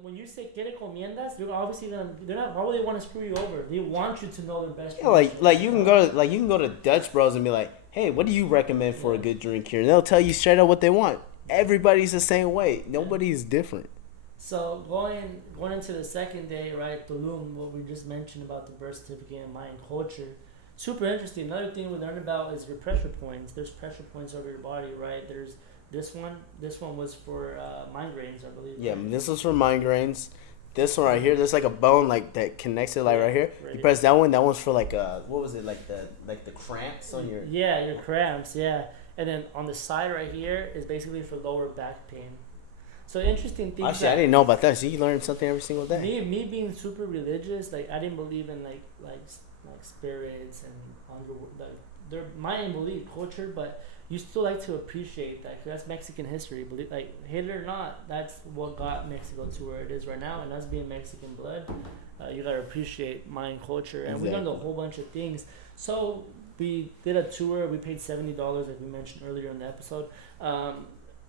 When you say quiere comiendas, they're not probably want to screw you over. They want you to know the best. Yeah, like you can go to Dutch Bros and be like, hey, what do you recommend for a good drink here? And they'll tell you straight up what they want. Everybody's the same way. Nobody's different. So going into the second day, right, Tulum, what we just mentioned about the birth certificate and Mayan culture, super interesting. Another thing we learned about is your pressure points. There's pressure points over your body, right? There's this one. This one was for migraines, I believe. Yeah, this was for migraines. This one right here, there's like a bone like that connects it like right here. You press that one. That one's for like what was it like the cramps on your. Yeah, your cramps. Yeah, and then on the side right here is basically for lower back pain. So interesting things. Actually, I didn't know about that. So you learn something every single day. Me being super religious, like I didn't believe in like spirits and they're Mayan belief culture, but you still like to appreciate that because that's Mexican history. Believe like hate it or not, that's what got Mexico to where it is right now, and us being Mexican blood, you gotta appreciate Mayan culture, and we learned a whole bunch of things. So we did a tour. We paid $70, like we mentioned earlier in the episode.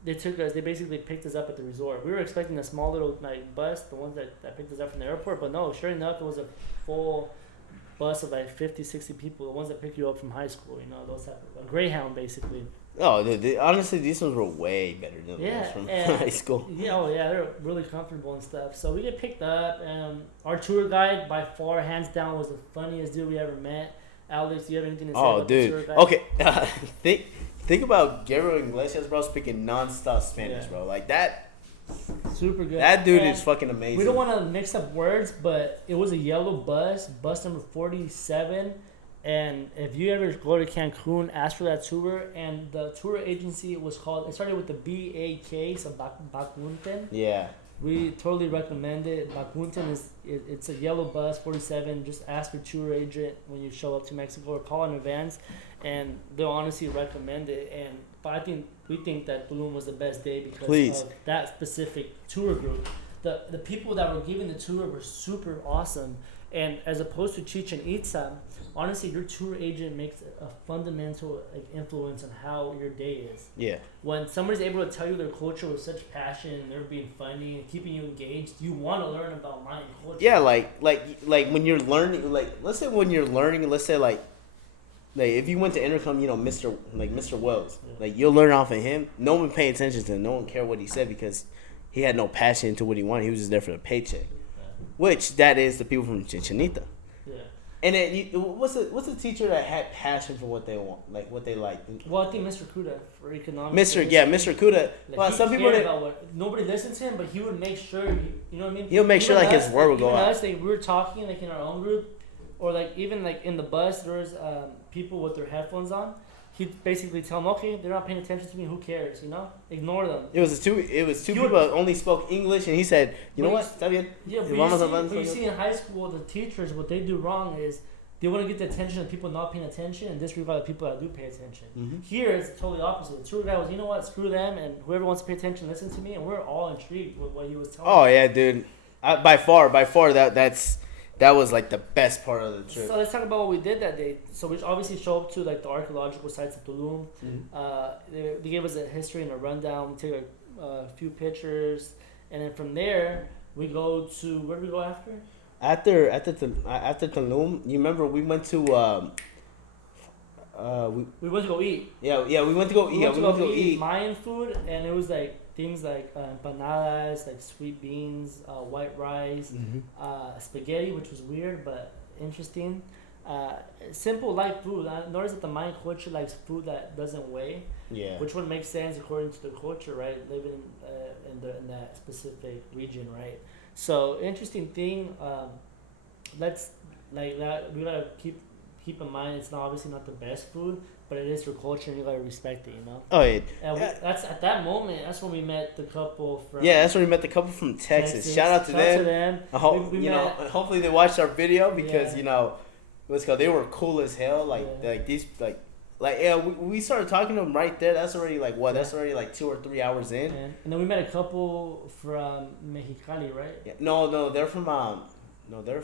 They took us. They basically picked us up at the resort. We were expecting a small little like bus, the ones that picked us up from the airport, but no. Sure enough, it was a full bus of like 50, 60 people. The ones that pick you up from high school, those type of a Greyhound basically. Oh, honestly, these ones were way better than the ones from high school. Yeah, they're really comfortable and stuff. So we get picked up, and our tour guide, by far, hands down, was the funniest dude we ever met. Alex, do you have anything to say about the tour guide? Okay, think about Guerrero Iglesias, bro, speaking non-stop Spanish, bro. Like that. Super good. That dude is fucking amazing. We don't want to mix up words, but it was a yellow bus number 47. And if you ever go to Cancun, ask for that tour. And the tour agency it started with the BAK, so Bakunten. Yeah. We totally recommend it. Bakunten it's a yellow bus, 47. Just ask your tour agent when you show up to Mexico or call in advance, and they'll honestly recommend it. But we think that Tulum was the best day because of that specific tour group. The people that were giving the tour were super awesome, and as opposed to Chichen Itza, honestly, your tour agent makes a fundamental influence on how your day is. Yeah. When somebody's able to tell you their culture with such passion and they're being funny and keeping you engaged, you want to learn about Mayan culture. Yeah, like when you're learning, let's say if you went to Intercom, Mr. Wells, you'll learn off of him. No one paid attention to him. No one cared what he said because he had no passion into what he wanted. He was just there for the paycheck, which that is the people from Chichen Itza. And then, what's the teacher that had passion for what they want, like what they like? Well, I think Mr. Kuda for economics. Mr. Kuda. Well, some people nobody listened to him, but he would make sure. You know what I mean? He'll make sure his word would go out. We were talking in our own group, or even in the bus, there was people with their headphones on. He'd basically tell them, okay, they're not paying attention to me. Who cares? Ignore them. It was two people that only spoke English, and he said, you know what? Está bien. Yeah, but you see in high school, the teachers, what they do wrong is they want to get the attention of people not paying attention and disregard the people that do pay attention. Mm-hmm. Here, it's totally opposite. The tour guy was, you know what? Screw them, and whoever wants to pay attention, listen to me. And we're all intrigued with what he was telling. Oh yeah, dude. By far, that was like the best part of the trip. So let's talk about what we did that day. So we obviously show up to the archaeological sites of Tulum. Mm-hmm. They gave us a history and a rundown. We took a few pictures, and then from there we go to where do we go after? After Tulum, you remember we went to we went to go eat. Yeah, we went to go eat. We went to go eat Mayan food, and it was things like empanadas, sweet beans, white rice, mm-hmm. Spaghetti, which was weird but interesting. Simple, light food. I noticed that the Mayan culture likes food that doesn't weigh. Yeah. Which would make sense according to the culture, right? Living in that specific region, right? So interesting thing. Let's we gotta keep in mind it's obviously not the best food, but it is your culture and you gotta respect it, Oh yeah. And that's at that moment. That's when we met the couple from. Yeah, that's when we met the couple from Texas. Shout out to them. Hopefully they watched our video because what's called, they were cool as hell. We started talking to them right there. That's already That's already 2 or 3 hours in. Yeah. And then we met a couple from Mexicali, right? Yeah. No, they're from they're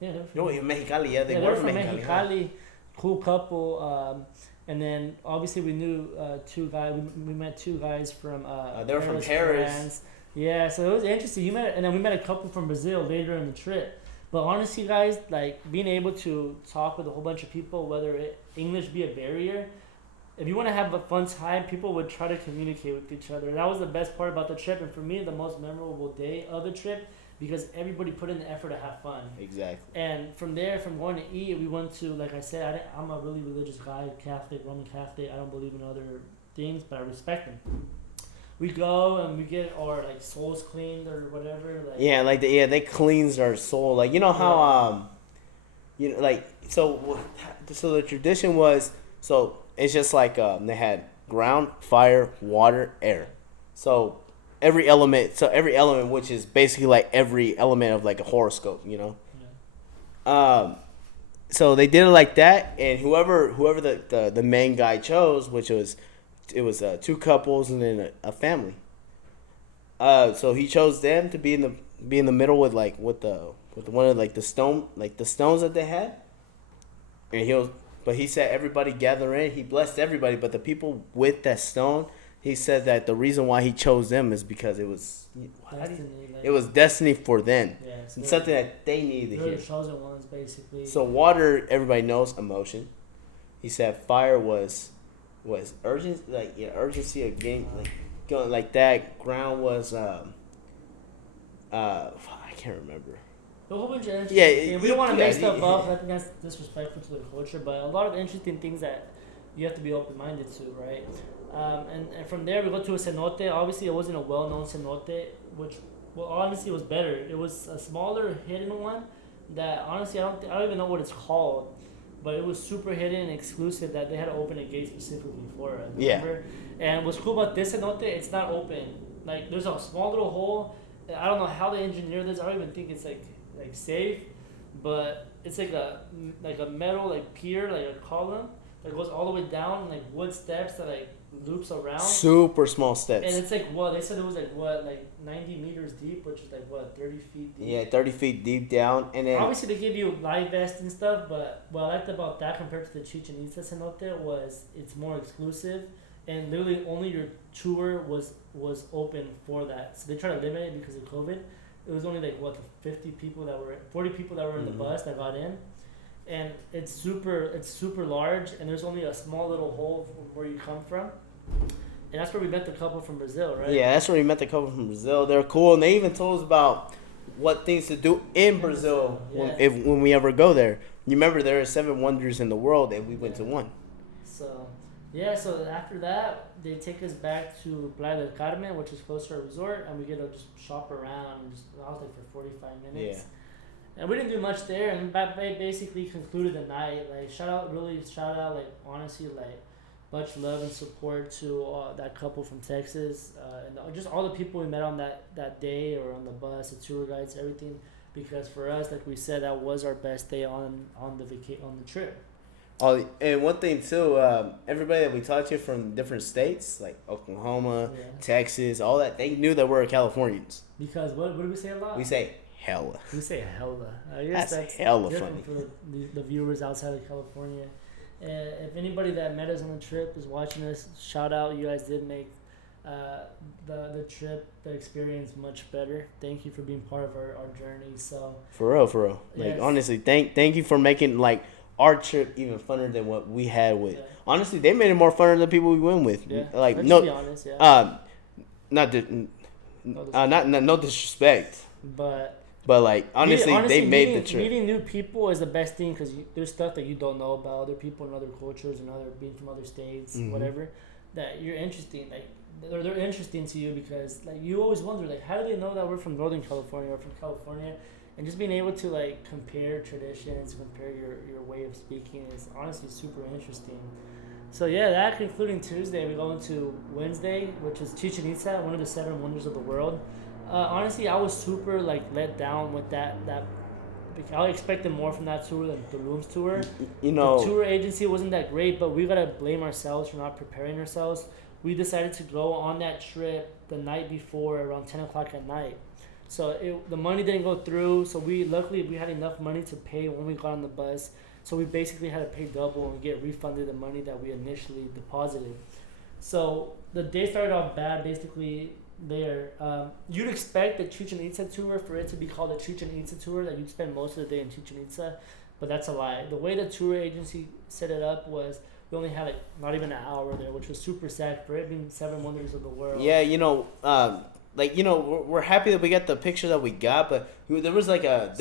Mexicali. Yeah, they were from Mexicali. Cool couple. And then obviously we knew two guys. We met two guys from. They're from Paris. France. Yeah, so it was interesting. And then we met a couple from Brazil later in the trip. But honestly, guys, like being able to talk with a whole bunch of people, whether English be a barrier, if you want to have a fun time, people would try to communicate with each other. And that was the best part about the trip, and for me, the most memorable day of the trip, because everybody put in the effort to have fun. Exactly. And from there, from going to eat, we went to, like I said, I'm a really religious guy, Catholic, Roman Catholic. I don't believe in other things, but I respect them. We go and we get our like souls cleaned or whatever. Like, Yeah, like they cleanse our soul. Like you know how you know like so the tradition was so it's just like they had ground, fire, water, air. So every element which is basically like every element of like a horoscope, you know. yeah. So they did it like that, and whoever the main guy chose, which was it was two couples and then a family. So he chose them to be in the middle with the one of like the stones that they had, and he said everybody gather in. He blessed everybody, but the people with that stone, he said that the reason why he chose them is because it was Destiny, like, it was destiny for them, yeah, so and something that they needed to they're hear. the chosen ones, basically. So water, everybody knows emotion. He said fire was urgency of getting like going like that. Ground was I can't remember. A whole bunch of interesting Yeah, things. We don't want to make stuff yeah. up. I think that's disrespectful to the culture, but a lot of interesting things that you have to be open-minded to, right? And from there we go to a cenote. Obviously, it wasn't a well-known cenote, which honestly was better. It was a smaller, hidden one that honestly I don't even know what it's called, but it was super hidden and exclusive that they had to open a gate specifically for it. Remember? Yeah. And what's cool about this cenote, it's not open. Like there's a small little hole. I don't know how they engineer this. I don't even think it's like safe, but it's like a metal like pier, like a column that goes all the way down, and like wood steps that like loops around. Super small steps. And it's like they said it was like 90 meters deep, which is like 30 feet deep. Yeah, 30 feet deep down, and then obviously they give you life vests and stuff, but what I liked about that compared to the Chichen Itza cenote was it's more exclusive, and literally only your tour was open for that. So they try to limit it because of COVID. It was only like 40 people that were in the bus that got in, and it's super large, and there's only a small little hole from where you come from, and that's where we met the couple from Brazil, right? Yeah, that's where we met the couple from Brazil. They're cool, and they even told us about what things to do in Brazil when we ever go there. You remember there are 7 wonders in the world, and we went to one. So after that, they take us back to Playa del Carmen, which is close to our resort, and we get to just shop around. And I was like for 45 minutes. Yeah. And we didn't do much there, and that basically concluded the night. Like shout out, like honestly, like much love and support to that couple from Texas, and just all the people we met on that day or on the bus, the tour guides, everything. Because for us, like we said, that was our best day on the trip. Oh, and one thing too, everybody that we talked to from different states, like Oklahoma, Texas, all that, they knew that we were Californians. Because what do we say a lot? We say hella. We say hella. I guess that's hella different funny for the viewers outside of California. If anybody that met us on the trip is watching us, shout out! You guys did make the trip, the experience much better. Thank you for being part of our journey. So for real. Like honestly, thank you for making like our trip even funner than what we had with. Yeah. Honestly, they made it more funner than the people we went with. Yeah. Like let's be honest, no disrespect. But like honestly, they made the trip. Meeting new people is the best thing because there's stuff that you don't know about other people in other cultures and being from other states, whatever, that you're interesting. Like they're interesting to you because like you always wonder like how do they know that we're from Northern California or from California. And just being able to like compare traditions, compare your way of speaking is honestly super interesting. So yeah, that concluding Tuesday, we go into Wednesday, which is Chichen Itza, one of the 7 wonders of the world. Honestly, I was super like let down with that. I expected more from that tour than the rooms tour. You know, the tour agency wasn't that great, but we gotta blame ourselves for not preparing ourselves. We decided to go on that trip the night before around 10 o'clock at night. So the money didn't go through. So luckily we had enough money to pay when we got on the bus. So we basically had to pay double and get refunded the money that we initially deposited. So the day started off bad. Basically, there. You'd expect the Chichen Itza tour for it to be called a Chichen Itza tour, that you'd spend most of the day in Chichen Itza, but that's a lie. The way the tour agency set it up was we only had like not even an hour there, which was super sad for it being 7 wonders of the world. Yeah, we're happy that we got the picture that we got, but there was like an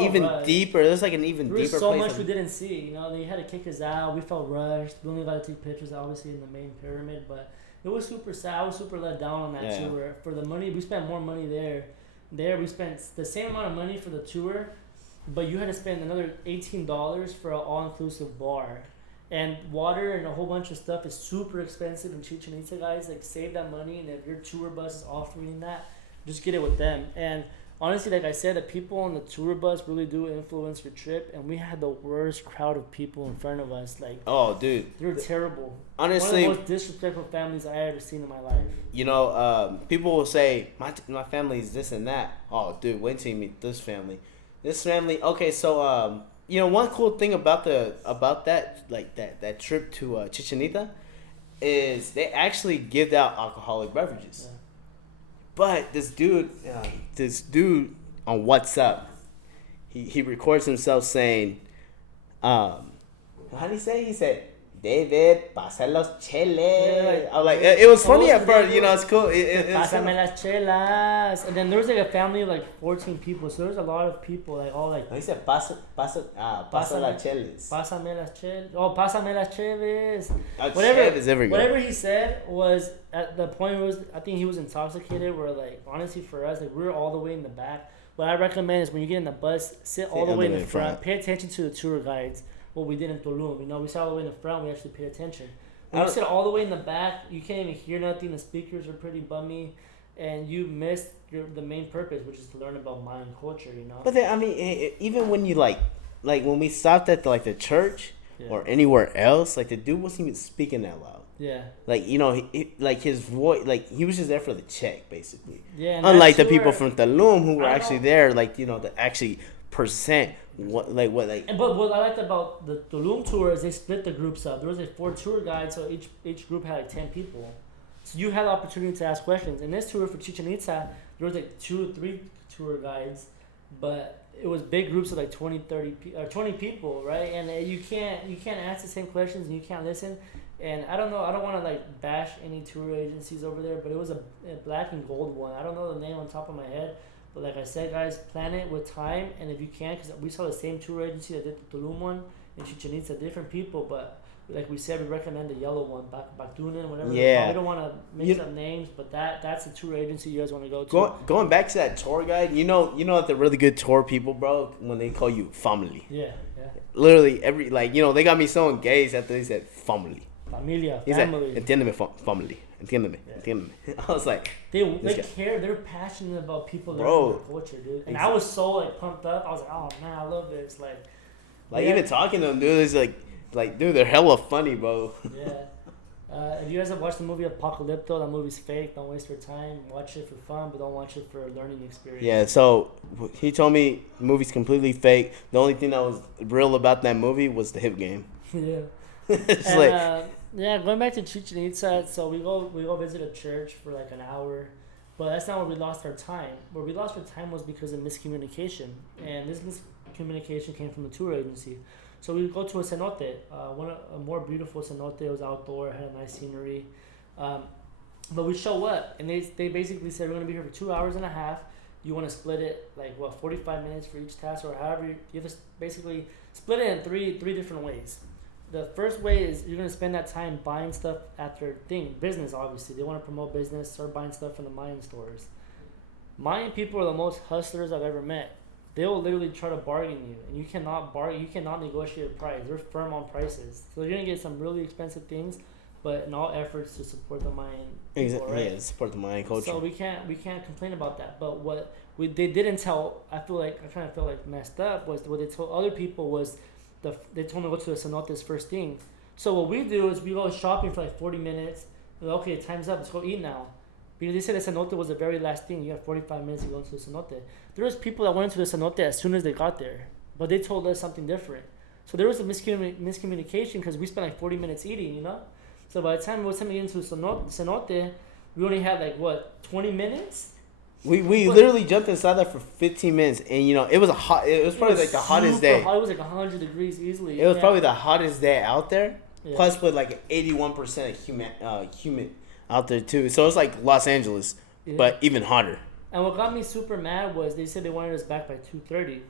even rushed. deeper. There's like an even There was deeper so place. much we didn't see. They had to kick us out. We felt rushed. We only got to take pictures, obviously, in the main pyramid, but it was super sad. I was super let down on that tour. For the money, we spent more money there. There, we spent the same amount of money for the tour, but you had to spend another $18 for an all-inclusive bar. And water and a whole bunch of stuff is super expensive in Chichen Itza, guys. Like, save that money, and if your tour bus is offering that, just get it with them. And honestly, like I said, the people on the tour bus really do influence your trip, and we had the worst crowd of people in front of us. Like, oh, dude, they were terrible. Honestly, one of the most disrespectful families I ever seen in my life. People will say my family is this and that. Oh, dude, wait till you meet this family. This family. Okay, so one cool thing about that trip to Chichen Itza is they actually give out alcoholic beverages. Yeah. But this dude on WhatsApp, he records himself saying, how did he say? He said, David, pasa los cheles. Yeah, I was like, it was funny at first, it's cool. Pásame las chelas. And then there was like a family of like 14 people, so there was a lot of people, like all like. He said, pasa las cheles. Pásame las cheles. Oh, pásame las cheves. Whatever he said was at the point was I think he was intoxicated. Where like honestly for us, like we were all the way in the back. What I recommend is when you get in the bus, sit all the way in the front. Pay attention to the tour guides. What we did in Tulum, we sat all the way in the front. We actually paid attention. When you sit all the way in the back, you can't even hear nothing. The speakers are pretty bummy, and you missed the main purpose, which is to learn about Mayan culture. But then, even when you like when we stopped at the church or anywhere else, like the dude wasn't even speaking that loud. Yeah. Like like his voice, like he was just there for the check, basically. Yeah. Unlike the people from Tulum who were actually there, to actually present. But what I liked about the Tulum tour is they split the groups up. There was 4 tour guides, so each group had 10 people. So you had the opportunity to ask questions. In this tour for Chichen Itza, there was 2 or 3 tour guides, but it was big groups of 20 people, right? And you can't ask the same questions and you can't listen. And I don't know, I don't want to bash any tour agencies over there, but it was a black and gold one. I don't know the name on top of my head. But like I said, guys, plan it with time, and if you can, because we saw the same tour agency that did the Tulum one and Chichen Itza, different people, but like we said, we recommend the yellow one, Baktunen, whatever. Yeah. We don't want to mix up names, but that's the tour agency you guys want to go to. Going back to that tour guide, that the really good tour people, bro, when they call you family. Yeah. Literally they got me so engaged after they said family. Familia, He's family. Like, entiéndeme, family. Entiéndeme. I was like, they care. They're passionate about people that are their culture, dude. And I was so pumped up. I was like, oh man, I love this. Even talking to them, dude, it's like, dude, they're hella funny, bro. Yeah. If you guys have watched the movie Apocalypto, that movie's fake. Don't waste your time. Watch it for fun, but don't watch it for a learning experience. Yeah. So he told me the movie's completely fake. The only thing that was real about that movie was the hip game. Yeah. Yeah, going back to Chichen Itza, so we go visit a church for an hour, but that's not where we lost our time. Where we lost our time was because of miscommunication, and this miscommunication came from the tour agency. So we go to a cenote, a more beautiful cenote. It was outdoor, had a nice scenery, but we show up, and they basically said we're gonna be here for 2 hours and a half. You want to split it 45 minutes for each task, or however you have to basically split it in three different ways. The first way is you're going to spend that time buying stuff at their business, obviously. They want to promote business, start buying stuff from the Mayan stores. Mayan people are the most hustlers I've ever met. They will literally try to bargain you, and you cannot negotiate a price. They're firm on prices. So you're going to get some really expensive things, but in all efforts to support the Mayan people, right? Yeah, support the Mayan culture. So we can't complain about that. But what they didn't tell, I kind of felt messed up, was what they told other people was, they told me to go to the cenotes first thing. So what we do is we go shopping for 40 minutes. We're like, okay, time's up. Let's go eat now. Because they said the cenote was the very last thing. You have 45 minutes to go into the cenote. There was people that went into the cenote as soon as they got there. But they told us something different. So there was a miscommunication because we spent 40 minutes eating, So by the time it was time to get into the cenote, we only had like what 20 minutes. We literally jumped inside there for 15 minutes, and it was it was probably like the hottest day. Hot. It was like 100 degrees easily. It was probably the hottest day out there. Yeah. Plus with like 81% humid out there too. So it's like Los Angeles, but even hotter. And what got me super mad was they said they wanted us back by 2:30.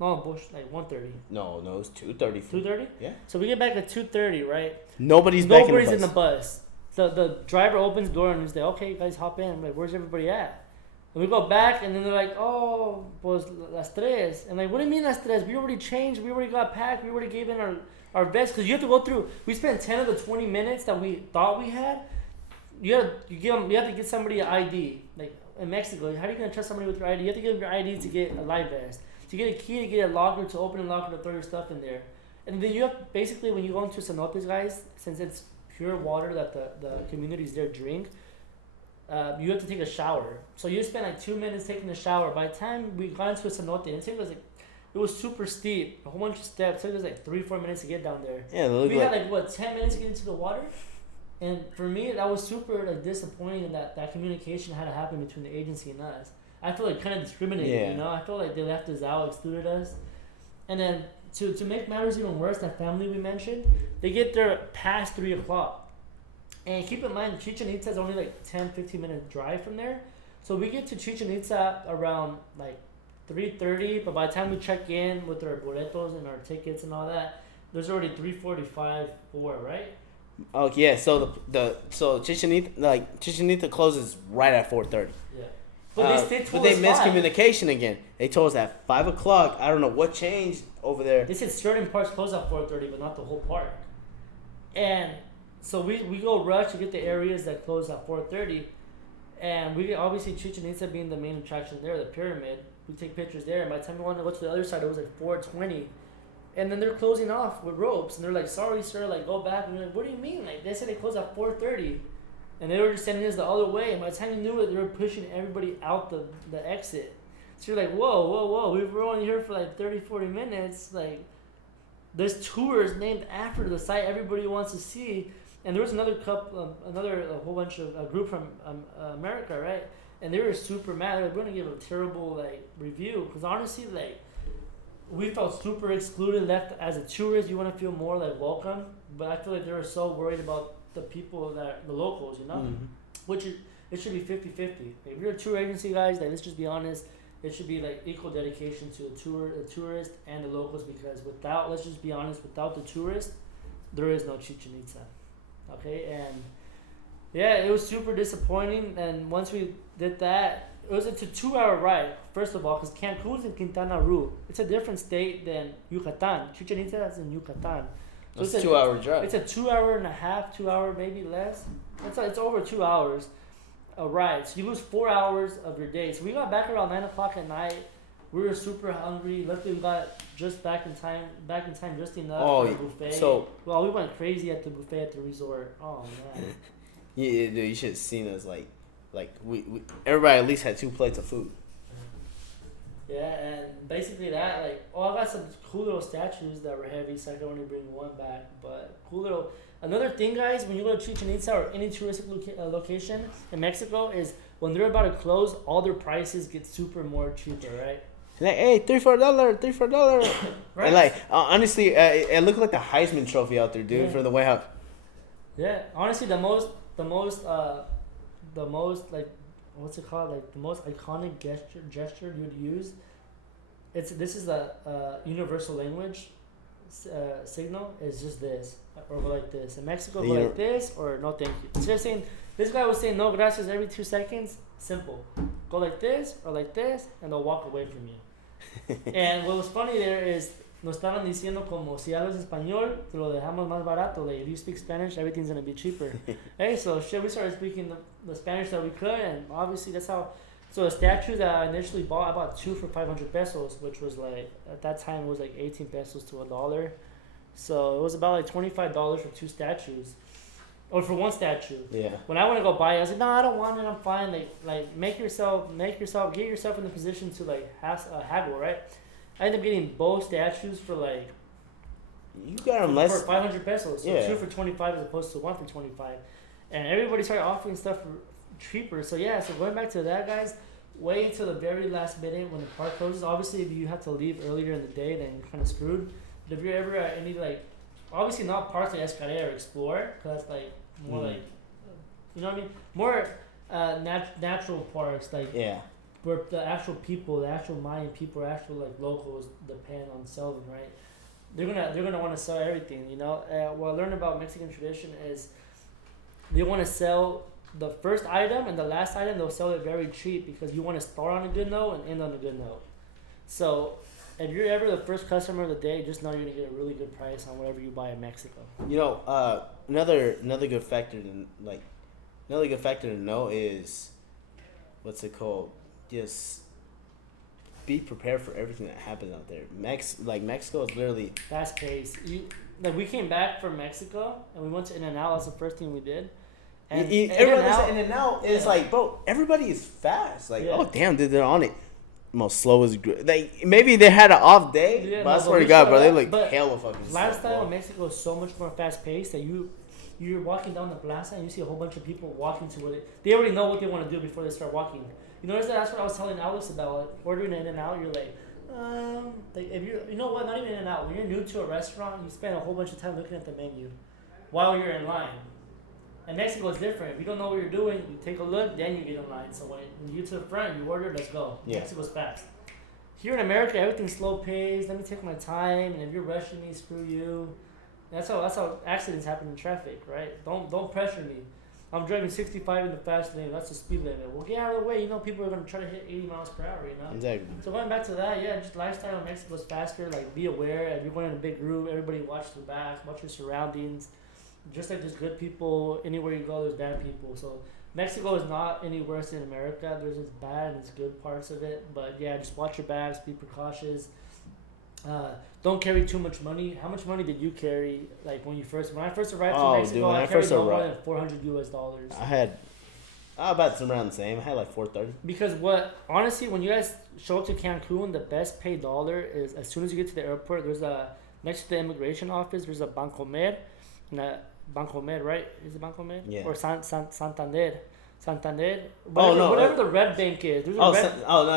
No, Bush like 1:30. No, it was 2:30. 2:30? Yeah. So we get back at 2:30, right? Nobody's in the bus. The driver opens the door and he's like, "Okay, guys, hop in." I'm like, "Where's everybody at?" And we go back, and then they're like, "Oh, pues las tres." And like, "What do you mean las tres? We already changed. We already got packed. We already gave in our best." Because you have to go through. We spent 10 of the 20 minutes that we thought we had. You have to get somebody an ID. Like in Mexico, how are you gonna trust somebody with your ID? You have to give them your ID to get a life vest, to get a key to get a locker, to open a locker, to throw your stuff in there. And then you have basically when you go into cenotes, guys, since it's pure water that the communities there drink. You have to take a shower. So you spend like 2 minutes taking a shower. By the time we got into a cenote, it was super steep, a whole bunch of steps. It took us like 3-4 minutes to get down there. Yeah, we had like what 10 minutes to get into the water, and for me that was super like disappointing that communication had to happen between the agency and us. I feel like kind of discriminated, I feel like they left us out, excluded us, and then to make matters even worse, that family we mentioned, they get there past 3 o'clock. And keep in mind, Chichen Itza is only like 10-15 minute drive from there. So we get to Chichen Itza around like 3:30, but by the time we check in with our boletos and our tickets and all that, there's already 3:45, 4, right? Oh yeah, so so Chichen Itza closes right at 4:30. Yeah. But they missed communication again. They told us at 5 o'clock. I don't know what changed over there. They said certain parts close at 4:30, but not the whole park. And so we go rush to get the areas that close at 4:30, and we obviously Chichen Itza being the main attraction there, the pyramid. We take pictures there, and by the time we wanted to go to the other side, it was like 4:20, and then they're closing off with ropes, and they're like, "Sorry, sir, like go back." And we're like, "What do you mean? Like they said they closed at 4:30, and they were just sending us the other way." And by the time you knew it, they were pushing everybody out the exit. So you're like, "Whoa! We were only here for like 30-40 minutes. Like there's tours named after the site everybody wants to see." And there was another a whole bunch of a group from America, right? And they were super mad. They were going to give a terrible like review because honestly, like we felt super excluded, left as a tourist. You want to feel more like welcome, but I feel like they were so worried about the people the locals, which it should be 50-50. Like, if you're a tour agency, guys, like let's just be honest. It should be like equal dedication to the tourist and the locals because let's just be honest, without the tourist, there is no Chichen Itza. Okay, and yeah, it was super disappointing. And once we did that, it's a 2-hour ride. First of all, because Cancun's in Quintana Roo, it's a different state than Yucatan. Chichen Itza is in Yucatan. So it's a 2-hour drive. It's a 2 hour and a half, 2 hour maybe less. It's over 2 hours a ride. So you lose 4 hours of your day. So we got back around 9 o'clock at night. We were super hungry. Luckily, we got just back in time just enough for the buffet. We went crazy at the buffet at the resort. Oh man. Yeah, dude, you should have seen us. Like we everybody at least had 2 plates of food. Yeah, and basically that I got some cool little statues that were heavy, so I could only bring one back. But cool little. Another thing, guys, when you go to Chichen Itza or any touristic location in Mexico, is when they're about to close, all their prices get super more cheaper, right? Like, hey, $3 for $1. Right. And honestly, it looked like the Heisman Trophy out there, dude, for the White House. Yeah, honestly, the most like, what's it called? Like the most iconic gesture you'd use. This is the universal language signal. Is just this or go like this. In Mexico, go like this or no, thank you. Instead of saying, this guy was saying no gracias every 2 seconds. Simple. Go like this or like this, and they'll walk away from you. And what was funny there is nos estaban diciendo como si hablas español, te lo dejamos más barato. Like if you speak Spanish, everything's gonna be cheaper. Hey, so we started speaking the Spanish that we could, and obviously that's how. So a statue that I initially bought, I bought 2 for 500 pesos, which was like at that time it was like 18 pesos to $1. So it was about like $25 for 2 statues. Or for 1 statue. Yeah. When I want to go buy it, I was like, no, I don't want it. I'm fine. Like, get yourself in the position to haggle, right? I ended up getting both statues for like. You got them less for 500 pesos. So 2 for 25 as opposed to 1 for 25, and everybody started offering stuff for cheaper. So yeah, so going back to that, guys, wait until the very last minute when the park closes. Obviously, if you have to leave earlier in the day, then you're kind of screwed. But if you're ever at any like, obviously not parks like Escalera or Explore, because that's like more like, you know what I mean? More natural parks like where the actual people, the actual Mayan people, actual like locals depend on selling, right? They're gonna want to sell everything, you know. What I learned about Mexican tradition is they want to sell the first item and the last item. They'll sell it very cheap because you want to start on a good note and end on a good note. So if you're ever the first customer of the day, just know you're gonna get a really good price on whatever you buy in Mexico. You know, another good factor to know is what's it called? Just be prepared for everything that happens out there. Mexico is literally fast paced. We came back from Mexico and we went to In-N-Out. That's the first thing we did. And everybody's In-N-Out is like, bro, everybody is fast. Like, oh damn, they're on it. Most slow is good. Like maybe they had an off day, but I swear to God, bro, they look hella fucking slow. Lifestyle in Mexico is so much more fast paced that you're walking down the plaza and you see a whole bunch of people walking to it. They already know what they want to do before they start walking. You notice that's what I was telling Alex about. Like, ordering In-N-Out, you're like if you know what, not even In-N-Out. When you're new to a restaurant, you spend a whole bunch of time looking at the menu while you're in line. And Mexico is different. If you don't know what you're doing, you take a look, then you get in line. So when you get to the front, you order, let's go. Yeah. Mexico's fast. Here in America, everything's slow paced. Let me take my time, and if you're rushing me, screw you. That's how accidents happen in traffic, right? Don't pressure me. I'm driving 65 in the fast lane. That's the speed limit. Well, get out of the way. You know, people are gonna try to hit 80 miles per hour. You know. Exactly. So going back to that, yeah, just lifestyle in Mexico is faster. Like, be aware. If you're going in a big group, everybody watch the back, watch your surroundings. Just like there's good people, anywhere you go, there's bad people. So Mexico is not any worse than America. There's its bad and its good parts of it. But yeah, just watch your bags, be precautious. Don't carry too much money. How much money did you carry? Like when I first arrived to Mexico, I carried no more than $400. I had about around the same. I had like $430. Because honestly, when you guys show up to Cancun, the best paid dollar is as soon as you get to the airport. There's next to the immigration office. There's a Bancomer, Bancomer, right? Is it Bancomer? Yeah. Or Santander. Whatever the red bank is.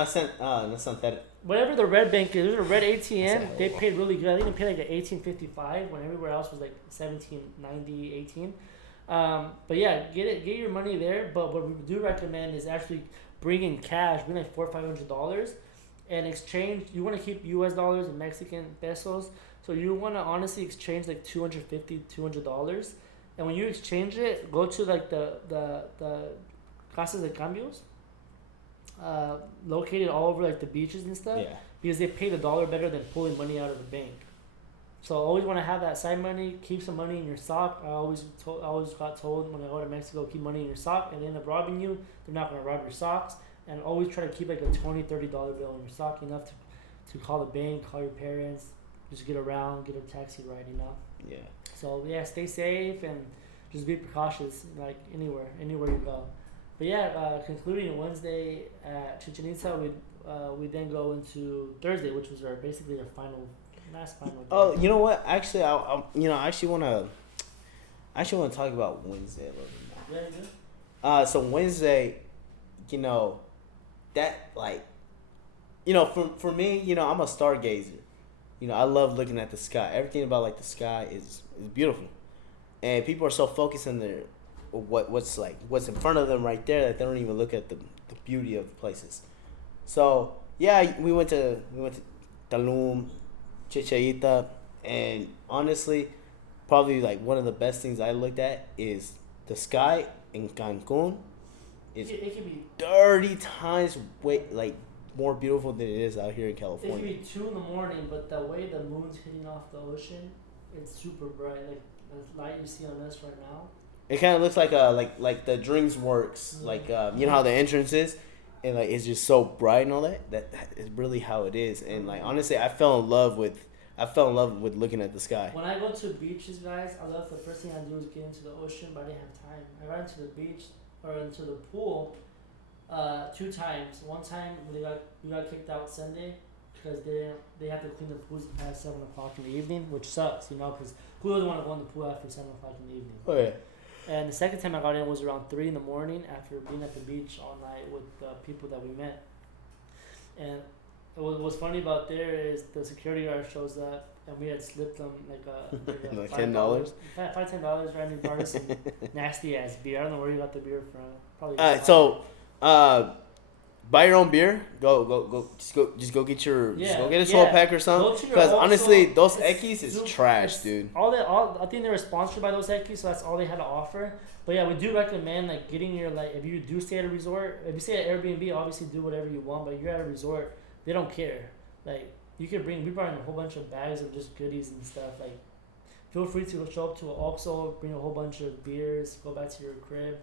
Santander. Whatever the red bank is, there's a red ATM. They paid really good. I think they paid like $18.55 when everywhere else was like $17.90, 18. But yeah, get your money there. But what we do recommend is actually bring in cash, bring like $400 or $500, and exchange. You want to keep U.S. dollars and Mexican pesos, so you want to honestly exchange like $250, $200. And when you exchange it, go to like the casas de cambios. Located all over like the beaches and stuff, because they pay the dollar better than pulling money out of the bank. So always want to have that side money. Keep some money in your sock. I always got told when I go to Mexico, keep money in your sock, and they end up robbing you. They're not gonna rob your socks. And always try to keep like a $20, $30 bill in your sock, enough to call the bank, call your parents, just get around, get a taxi ride, you know. Yeah. So yeah, stay safe and just be precautious, like anywhere you go. But yeah, concluding Wednesday at Chichen Itza, we then go into Thursday, which was basically our last final day. Oh, you know what? Actually, I actually want to talk about Wednesday a little bit more. Yeah, so Wednesday, that for me, I'm a stargazer. I love looking at the sky. Everything about like the sky is beautiful, and people are so focused on their what's in front of them right there that they don't even look at the beauty of the places. So yeah, we went to Tulum, Chichen Itza, and honestly, probably like one of the best things I looked at is the sky in Cancun. It can be 30 times more beautiful than it is out here in California. It can be 2 a.m, but the way the moon's hitting off the ocean, it's super bright. Like the light you see on us right now. It kind of looks like the DreamWorks, you know how the entrance is, and like it's just so bright and all that. That is really how it is. And like honestly, I fell in love with looking at the sky. When I go to beaches, guys, the first thing I do is get into the ocean, but I didn't have time. I ran to the beach or into the pool 2 times. One time we got kicked out Sunday because they have to clean the pools past 7 o'clock in the evening, which sucks, because who doesn't want to go in the pool after 7 o'clock in the evening? Oh yeah. And the second time I got in was around 3 in the morning after being at the beach all night with the people that we met. And what's funny about there is the security guard shows up and we had slipped them like like $10. $5-10, right? And he brought us some nasty ass beer. I don't know where you got the beer from. Probably. Buy your own beer. Go. Just go get your. Just go get a 12-pack or something. Because honestly, those Ekis is trash, dude. I think they were sponsored by those Ekis, so that's all they had to offer. But yeah, we do recommend like getting your if you do stay at a resort, if you stay at Airbnb, obviously do whatever you want. But if you're at a resort, they don't care. Like you can we brought in a whole bunch of bags of just goodies and stuff. Like feel free to show up to an OXXO, bring a whole bunch of beers, go back to your crib.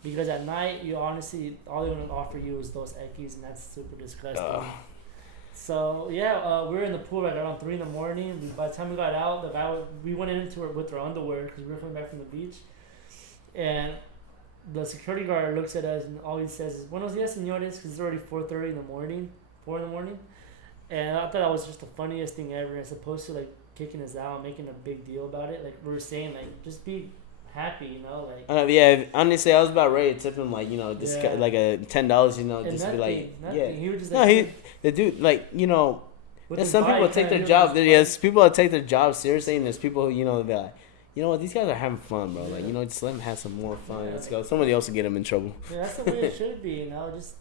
Because at night, you honestly, all they're going to offer you is those Ekis, and that's super disgusting. So, yeah, we were in the pool right around 3 in the morning. By the time we got out, we went into it with our underwear because we were coming back from the beach. And the security guard looks at us, and all he says is, "Buenos días, señores," because it's already 4:30 in the morning, 4 in the morning. And I thought that was just the funniest thing ever, as opposed to, like, kicking us out, making a big deal about it. Like, we were saying, like, just be happy, you know, like. Yeah, honestly, I was about ready to tip him, like, you know, just like a $10, you know, just to be like, yeah. He was just like, the dude, like, you know, there's some people that take their job. There's people that take their job seriously, and there's people who, you know, they'll be like, you know what, these guys are having fun, bro. Like, you know, just let them have some more fun. Yeah. Let's go. Somebody else will get them in trouble. Yeah, that's the way it should be, you know. Just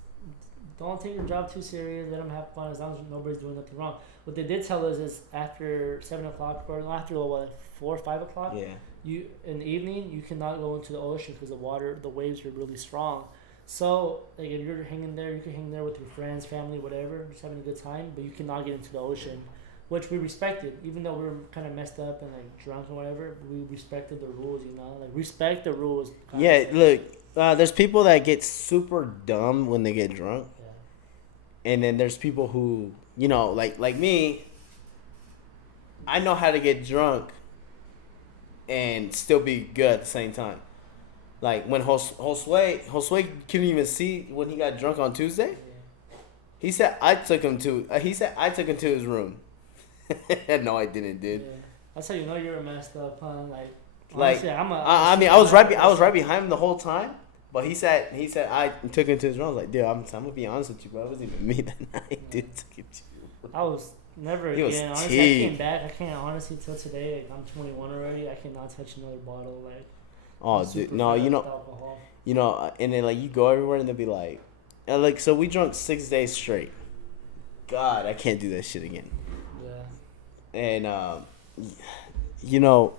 don't take your job too serious. Let them have fun as long as nobody's doing nothing wrong. What they did tell us is after 7 o'clock or after 4 or 5 o'clock. Yeah. You in the evening you cannot go into the ocean because the waves are really strong. So like if you're hanging there, you can hang there with your friends, family, whatever, just having a good time. But you cannot get into the ocean, which we respected, even though we were kind of messed up and like drunk and whatever. We respected the rules, you know, like respect the rules. Yeah, look, there's people that get super dumb when they get drunk, and then there's people who, you know, like me. I know how to get drunk and still be good at the same time. Like when Josue couldn't even see when he got drunk on Tuesday. Yeah. He said I took him to his room. No, I didn't, dude. Yeah. That's how you know you're messed up, huh? Like honestly, I was right behind him the whole time. But he said I took him to his room. I was like, dude, I'm gonna be honest with you, bro. It wasn't even me that night, dude. I was. Never again. Honestly, I came back. I can't honestly till today. Like, I'm 21 already. I cannot touch another bottle. Like, oh, dude, no, you know, and then like you go everywhere and they'll be like, so we drunk 6 days straight. God, I can't do that shit again. Yeah. And you know,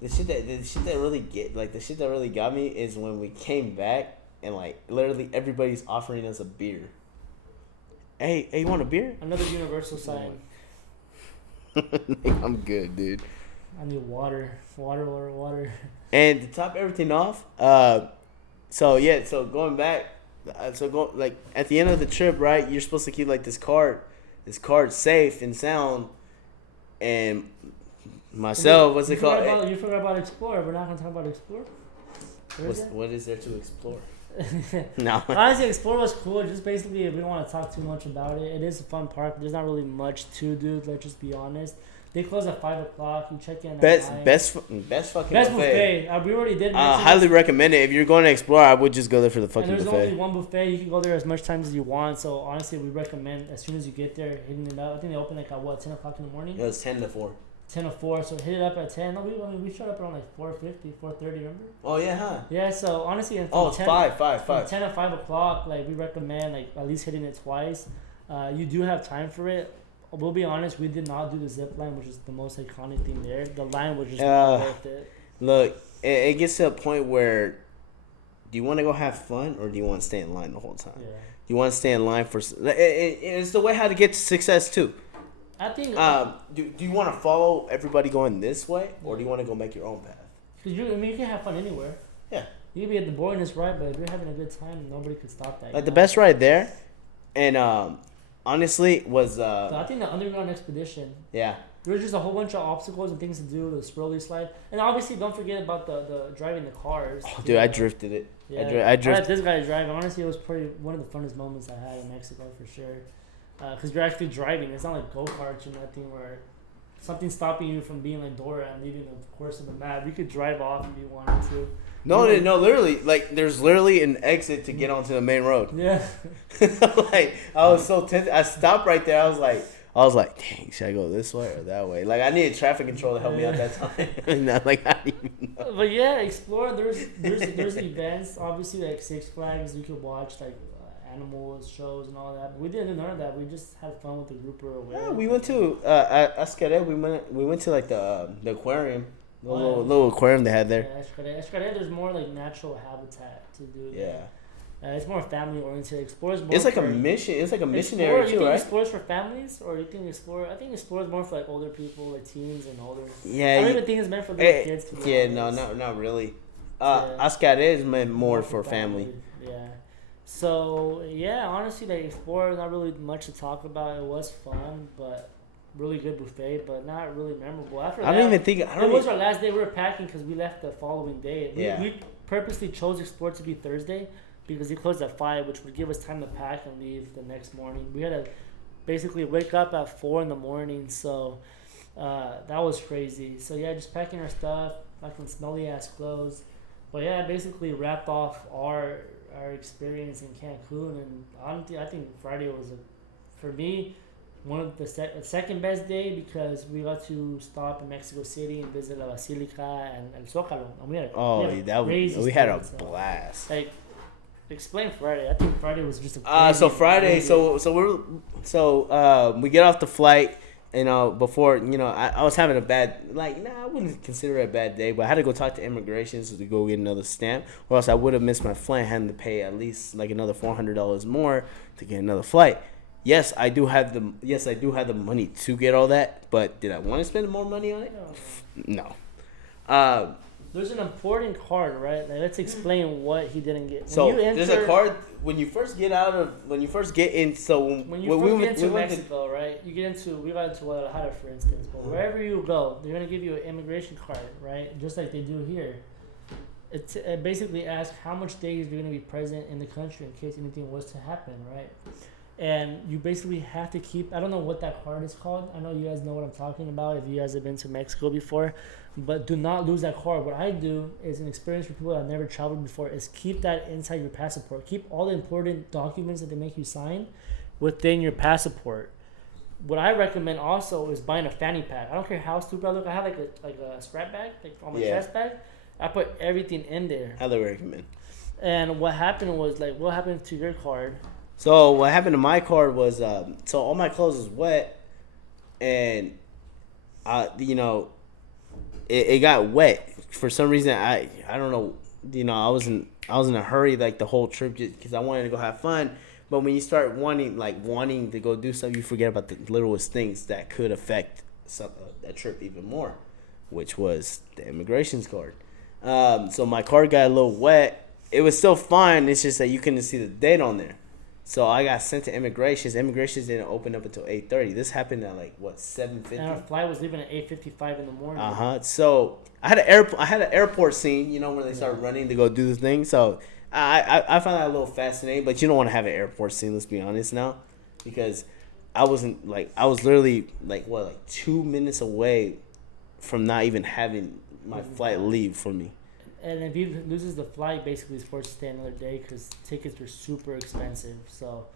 the shit that really got me is when we came back and like literally everybody's offering us a beer. Hey, you want a beer? Another universal sign. I'm good, dude. I need water. And to top everything off, so going back, like at the end of the trip, right? You're supposed to keep like this card safe and sound. And myself, what's it called? You forgot about Explore. We're not gonna talk about Explore. What is there to explore? No. Honestly, Explore was cool. Just basically, we don't want to talk too much about it. It is a fun park. But there's not really much to do. Let's just be honest. They close at 5 o'clock. You check in at 9. Best fucking buffet. We already did. Highly recommend it. If you're going to Explore, I would just go there for the fucking buffet. And there's only one buffet. You can go there as much times as you want. So honestly, we recommend as soon as you get there, hitting it up. I think they open like at 10 o'clock in the morning. It was 10 to 4. 10 to 4, so hit it up at 10. No, we showed up around like 4:50, 4:30, remember? Oh, yeah, huh? Yeah, so honestly, it's 5. From 10 to 5 o'clock, like, we recommend, like, at least hitting it twice. You do have time for it. We'll be honest, we did not do the zip line, which is the most iconic thing there. The line was just not worth it. Look, it gets to a point where, do you want to go have fun, or do you want to stay in line the whole time? Yeah. You want to stay in line for... It's the way how to get to success, too. I think. Do you want to follow everybody going this way, or do you want to go make your own path? Because you can have fun anywhere. Yeah. You can be at the boringest ride, but if you're having a good time, nobody could stop that. Like the best ride there, and honestly was. So I think the underground expedition. Yeah. There was just a whole bunch of obstacles and things to do. The swirly slide, and obviously don't forget about the driving the cars. Oh, dude, I drifted it. Yeah, I let this guy drive. Honestly, it was probably one of the funnest moments I had in Mexico for sure. Because you're actually driving. It's not like go-karts or nothing where something stopping you from being like Dora and leaving the course of the map. You could drive off if you wanted to. No, literally, like, there's literally an exit to get onto the main road. Yeah. Like, I was so tempted. I stopped right there. I was like, dang, should I go this way or that way? Like, I needed traffic control to help me out that time. And I'm like, I didn't even know. But yeah, explore. There's events, obviously, like Six Flags. You could watch, like, animals, shows, and all that. But we didn't do none of that. We just had fun with the group we were with. Yeah, we went to, Ascaret. We went to, like, the aquarium. The little aquarium they had there. Yeah, Escalade, there's more like natural habitat to do. Yeah. It's more family oriented. Explores more. It's like a mission. It's like a missionary too, you think right? Explores for families, or you think Explore? I think Explore is more for like older people, like teens and older. Yeah. I don't even think it's meant for little kids. Yeah, no, not really. Ascaret is meant more for family. Yeah. So yeah, honestly, like Explore, not really much to talk about. It was fun, but. Really good buffet, but not really memorable. After that, it was our last day. We were packing because we left the following day. We purposely chose Explore to be Thursday because he closed at 5, which would give us time to pack and leave the next morning. We had to basically wake up at 4 in the morning, so that was crazy. So yeah, just packing our stuff, fucking smelly ass clothes. But yeah, basically wrapped off our experience in Cancun, and honestly, I think Friday was for me. One of the second best day because we got to stop in Mexico City and visit La Basilica and El Zócalo. And we had a blast. Like, explain Friday. I think Friday was just a Friday. So we get off the flight. Before I was having a bad I wouldn't consider it a bad day, but I had to go talk to immigration to go get another stamp, or else I would have missed my flight. I had to pay at least like another $400 more to get another flight. Yes, I do have the money to get all that, but did I want to spend more money on it? No. There's an important card, right? Like, let's explain what he didn't get. There's a card when you first get in. So when you first get into Mexico, right? We got into Guadalajara, for instance, but wherever you go, they're gonna give you an immigration card, right? Just like they do here. It basically asks how much days you're gonna be present in the country in case anything was to happen, right? And you basically have to keep, I don't know what that card is called. I know you guys know what I'm talking about if you guys have been to Mexico before. But do not lose that card. What I do is an experience for people that have never traveled before is keep that inside your passport. Keep all the important documents that they make you sign within your passport. What I recommend also is buying a fanny pack. I don't care how stupid I look. I have like a strap bag, like on my chest bag. I put everything in there. Highly recommend. And what happened was, what happened to your card? So what happened to my card was, so all my clothes was wet, and it got wet for some reason. I don't know. I was in a hurry like the whole trip just because I wanted to go have fun. But when you start wanting to go do stuff, you forget about the littlest things that could affect a trip even more, which was the immigration card. So my card got a little wet. It was still fine. It's just that you couldn't see the date on there. So I got sent to immigration. Immigration didn't open up until 8:30. This happened at 7:50. And our flight was leaving at 8:55 in the morning. So I had an airport scene. Where they start running to go do the thing. So I found that a little fascinating. But you don't want to have an airport scene. Let's be honest now, because I was literally 2 minutes away from not even having my flight leave for me. And if he loses the flight, basically he's forced to stay another day because tickets are super expensive. So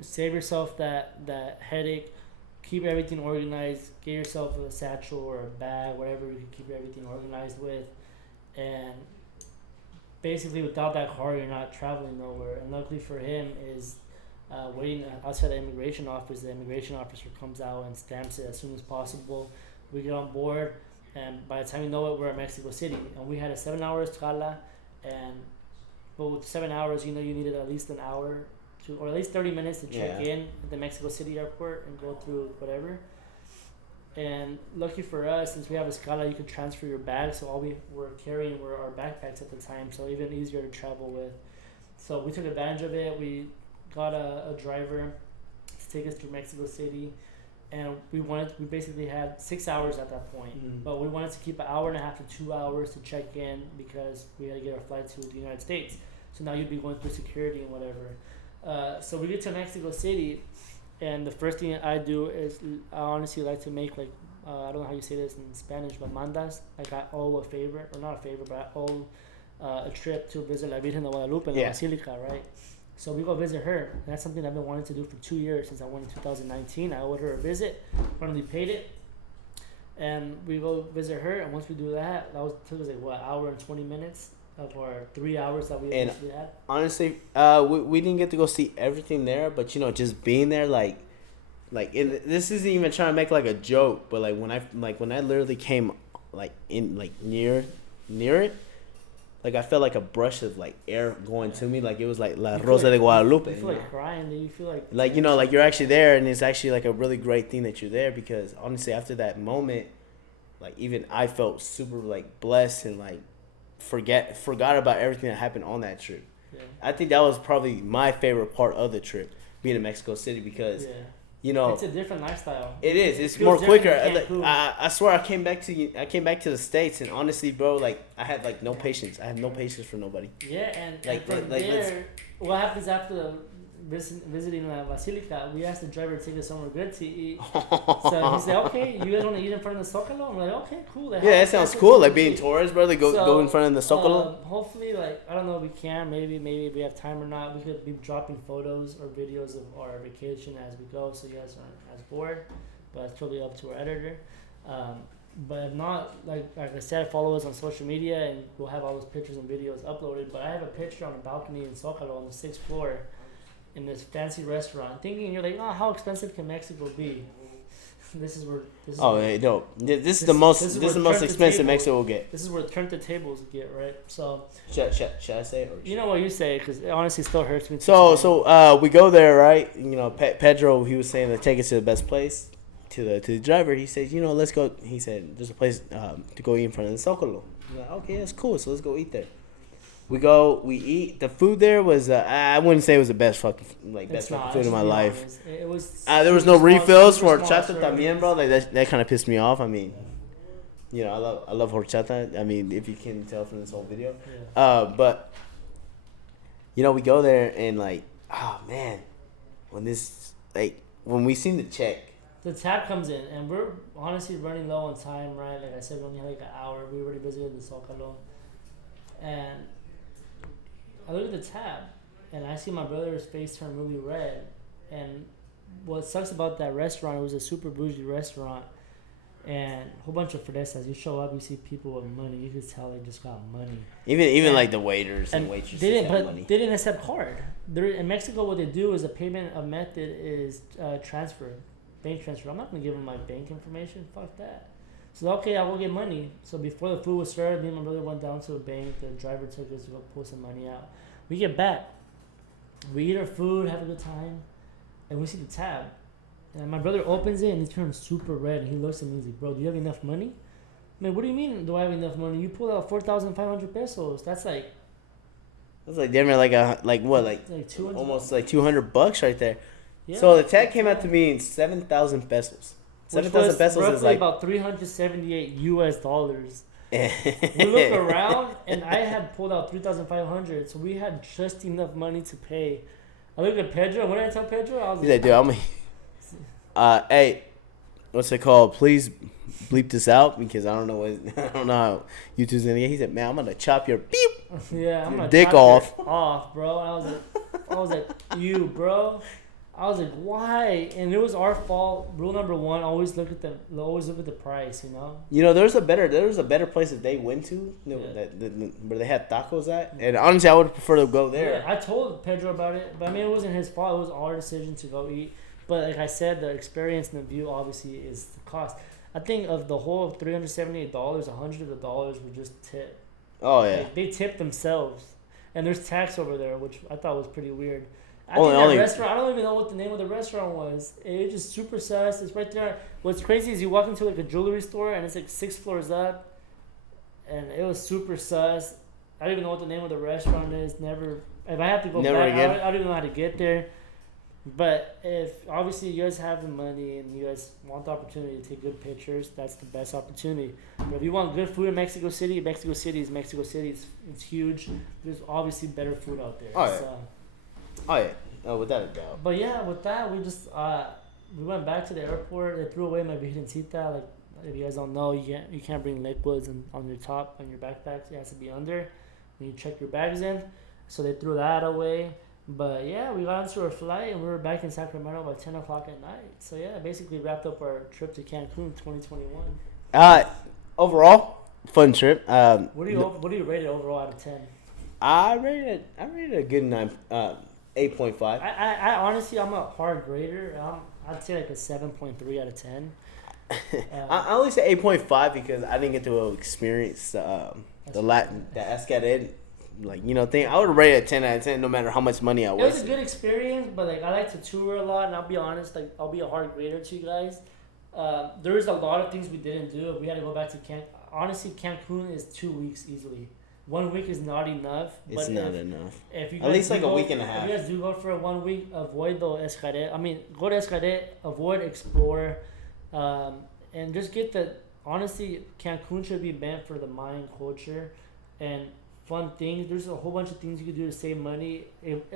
save yourself that headache. Keep everything organized. Get yourself a satchel or a bag, whatever you can keep everything organized with. And basically without that card, you're not traveling nowhere. And luckily for him is waiting outside the immigration office. The immigration officer comes out and stamps it as soon as possible. We get on board. And by the time you know it, we're in Mexico City. And we had a 7-hour escala. But with 7 hours, you needed at least an hour or at least 30 minutes to check in at the Mexico City airport and go through whatever. And lucky for us, since we have escala, you could transfer your bags. So all we were carrying were our backpacks at the time. So even easier to travel with. So we took advantage of it. We got a driver to take us to Mexico City. And we basically had 6 hours at that point, but we wanted to keep an hour and a half to 2 hours to check in because we had to get our flight to the United States. So now you'd be going through security and whatever. So we get to Mexico City, And the first thing I do is I honestly like to make like I don't know how you say this in Spanish, but mandas. Like I owe a favor, or not a favor, but I owe a trip to visit La Virgen de Guadalupe, La Basilica, right? So we go visit her. And that's something I've been wanting to do for 2 years since I went in 2019. I owed her a visit, finally paid it, and we go visit her. And once we do that, took us like what, hour and 20 minutes of our 3 hours that we actually had. Honestly, we didn't get to go see everything there, but just being there, this isn't even trying to make like a joke, but when I literally came near it, I felt like a brush of air going to me, it was like La Rosa de Guadalupe. You feel like crying, you feel like you're actually there, and it's actually a really great thing that you're there, because honestly after that moment, even I felt super blessed and forgot about everything that happened on that trip. Yeah. I think that was probably my favorite part of the trip, being in Mexico City, because it's a different lifestyle. It is. It's more quicker. I swear, I came back to the States, and honestly, bro, I had no patience. I have no patience for nobody. Yeah, and from there, what happens after visiting La Basilica? We asked the driver to take us somewhere good to eat. So he said, "Okay, you guys want to eat in front of the Zocalo?" I'm like, "Okay, cool." That sounds cool. Being tourists, brother, go in front of the Zocalo. Hopefully, I don't know if we can. Maybe if we have time or not, we could be dropping photos or videos of our vacation as we go, so you guys aren't as bored. But it's totally up to our editor. But if not, like I said, follow us on social media, and we'll have all those pictures and videos uploaded. But I have a picture on the balcony in Zocalo on the 6th floor, in this fancy restaurant, thinking you're like, oh, how expensive can Mexico be? This is the most expensive Mexico will get. This is where turn the tables get, right? So should I say it? Or you know what you say, because it honestly still hurts me. So we go there, right? Pedro, he was saying to take us to the best place. To the driver, he says, let's go. He said, there's a place to go eat in front of the Zocalo. I'm like, okay, that's cool. So let's go eat there. We go, we eat. The food there was, I wouldn't say it was the best fucking food in my life. It was. There was no refills for horchata también, bro. That kind of pissed me off. I mean, I love horchata. I mean, if you can tell from this whole video. Yeah. But we go there and oh man, when we seen the check. The tab comes in, and we're honestly running low on time, right? Like I said, we only had an hour. We already visited the Zocalo. And I look at the tab, and I see my brother's face turn really red. And what sucks about that restaurant, it was a super bougie restaurant, and a whole bunch of fresas. You show up, you see people with money. You can tell they just got money. Even the waiters and waitresses have money. They didn't accept card. In Mexico, what they do is a payment method is transfer. Bank transfer. I'm not gonna give them my bank information. Fuck that. So okay, I will get money. So before the food was served, me and my brother went down to a bank. The driver took us to go pull some money out. We get back. We eat our food, have a good time, and we see the tab. And my brother opens it and he turns super red. And he looks at me and he's like, "Bro, do you have enough money?" Man, what do you mean? Do I have enough money? You pulled out 4,500 pesos. That's like damn near 200, almost $200 right there. Yeah, so the tag came out to me in 7,000 pesos. 7,000 pesos is about $378 US. We look around, and I had pulled out 3,500, so we had just enough money to pay. I look at Pedro. What did I tell Pedro? I was like, dude, hey, what's it called? Please bleep this out, because I don't know how YouTube's gonna get. He said, "Man, I'm gonna chop your I'm gonna dick chop off, bro." I was like, you, bro. I was like, why? And it was our fault. Rule number 1: always look at the price. There was a better place that they went to, where they had tacos at. And honestly, I would prefer to go there. Yeah, I told Pedro about it, but I mean, it wasn't his fault. It was our decision to go eat. But like I said, the experience and the view obviously is the cost. I think of the whole $378, $100 of the dollars were just tip. Oh yeah. They tipped themselves, and there's tax over there, which I thought was pretty weird. Restaurant, I don't even know what the name of the restaurant was. It was just super sus. It's right there. What's crazy is you walk into a jewelry store and it's 6 floors up, and it was super sus. I don't even know what the name of the restaurant is. If I have to go back, I don't even know how to get there. But if obviously you guys have the money and you guys want the opportunity to take good pictures, that's the best opportunity. But if you want good food in Mexico City is Mexico City. It's huge. There's obviously better food out there. Oh yeah. Oh, without a doubt. But yeah, with that, we went back to the airport. They threw away my Virgencita. Like, if you guys don't know, you can't bring liquids on your top on your backpacks. It has to be under when you check your bags in. So they threw that away. But yeah, we got onto our flight and we were back in Sacramento by 10 o'clock at night. So yeah, basically wrapped up our trip to Cancun 2021. Overall, fun trip. What do you rate it overall out of 10? I rated a good 8.5. I honestly, I'm a hard grader. I'd say like a 7.3 out of 10. I only say 8.5 because I didn't get to experience the Escadade thing. I would rate it a 10 out of 10 no matter how much money I wasted. It was a good experience, but like I like to tour a lot, and I'll be honest, like I'll be a hard grader to you guys. There is a lot of things we didn't do. We had to go back to Cancun. Honestly, Cancun is 2 weeks easily. 1 week is not enough. It's not enough. If you guys at least like a week and a half. If you guys do go for a 1 week, avoid the Escadade. I mean, go to Escadade, avoid explore, and just get the. Honestly, Cancun should be meant for the Mayan culture and fun things. There's a whole bunch of things you can do to save money.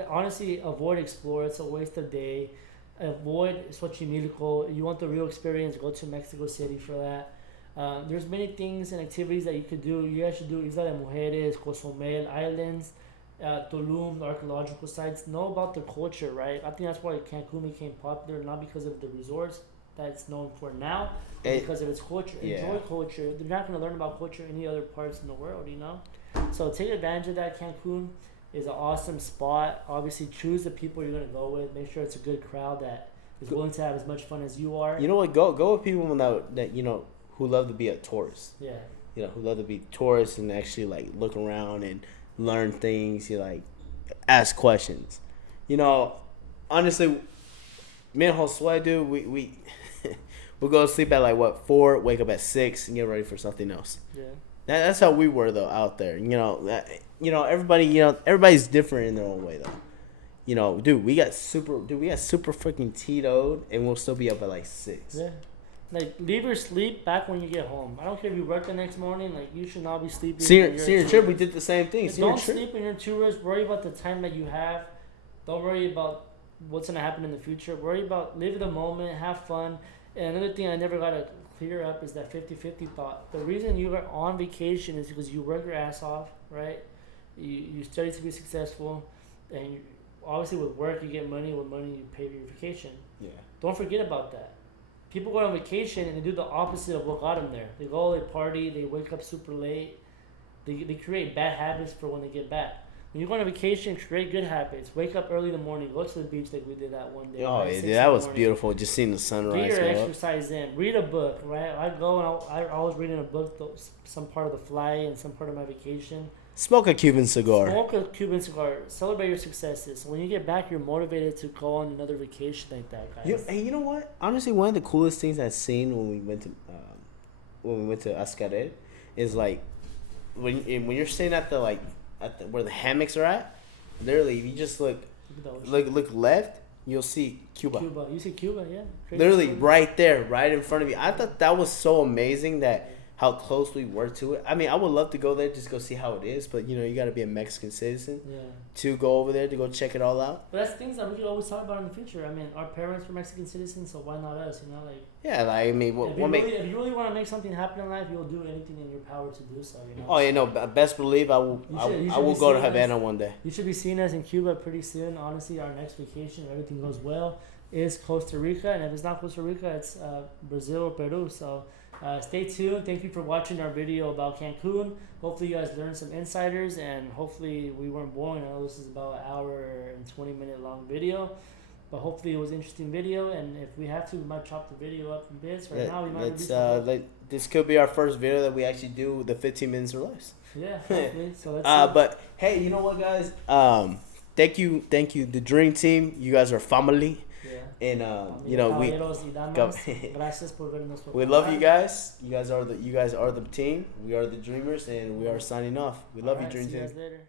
Honestly, avoid explore. It's a waste of day. Avoid Xochimilco. You want the real experience, go to Mexico City for that. There's many things and activities that you could do. You guys should do Isla de Mujeres, Cozumel Islands, Tulum, the archaeological sites. Know about the culture, right? I think that's why Cancun became popular, not because of the resorts that it's known for now, but because of its culture. Yeah. Enjoy culture. They're not going to learn about culture in any other parts in the world, you know? So take advantage of that. Cancun is an awesome spot. Obviously, choose the people you're going to go with. Make sure it's a good crowd that is willing to have as much fun as you are. You know what? Go with people that who love to be a tourist. Yeah. Who love to be tourists and actually like look around and learn things. You like ask questions. Honestly, me and Josue, dude, we we'll go to sleep at like 4, wake up at 6, and get ready for something else. Yeah. That's how we were though out there. Everybody's different in their own way though. Dude, we got super freaking Tito'd and we'll still be up at like 6. Yeah. Like, leave your sleep back when you get home. I don't care if you work the next morning. Like, you should not be sleeping. Senior trip, we did the same thing. Don't sleep in your tours. Worry about the time that you have. Don't worry about what's going to happen in the future. Worry about live the moment, have fun. And another thing I never got to clear up is that 50-50 thought. The reason you are on vacation is because you work your ass off, right? You study to be successful. And obviously with work, you get money. With money, you pay for your vacation. Yeah. Don't forget about that. People go on vacation and they do the opposite of what got them there. They go, they party, they wake up super late. They create bad habits for when they get back. When you go on a vacation, create good habits. Wake up early in the morning. Go to the beach like we did that one day. Oh, yeah, that was beautiful. Just seeing the sunrise. Get your exercise in. Read a book, right? I go and I was reading a book, some part of the flight and some part of my vacation. Smoke a Cuban cigar. Celebrate your successes. So when you get back, you're motivated to go on another vacation like that, guys. Hey, you know what? Honestly, one of the coolest things I've seen when we went to Ascaret is like when you're staying at the where the hammocks are at. Literally, if you just look left, you'll see Cuba. You see Cuba, yeah. Crazy literally story. Right there, right in front of you. I thought that was so amazing that. How close we were to it. I mean, I would love to go there just go see how it is, but you got to be a Mexican citizen to go over there to go check it all out. But that's things that we could always talk about in the future. I mean, our parents were Mexican citizens, so why not us? Yeah, like I mean, if you really want to make something happen in life, you'll do anything in your power to do so. Oh yeah, no, best believe I will. I will go to Havana one day. You should be seeing us in Cuba pretty soon. Honestly, our next vacation, if everything goes well, is Costa Rica, and if it's not Costa Rica, it's Brazil or Peru. So. Stay tuned. Thank you for watching our video about Cancun. Hopefully you guys learned some insiders and hopefully we weren't boring. I know this is about an hour and 20-minute long video, but hopefully it was an interesting video, and if we have to, we might chop the video up in bits. Right now we might this could be our first video that we actually do the 15 minutes or less. Yeah, hopefully. So let's but hey, you know what, guys? Thank you, the Dream Team. You guys are family. And we love you guys. You guys are the team. We are the dreamers, and we are signing off. We love you, Dream Team. See you guys later.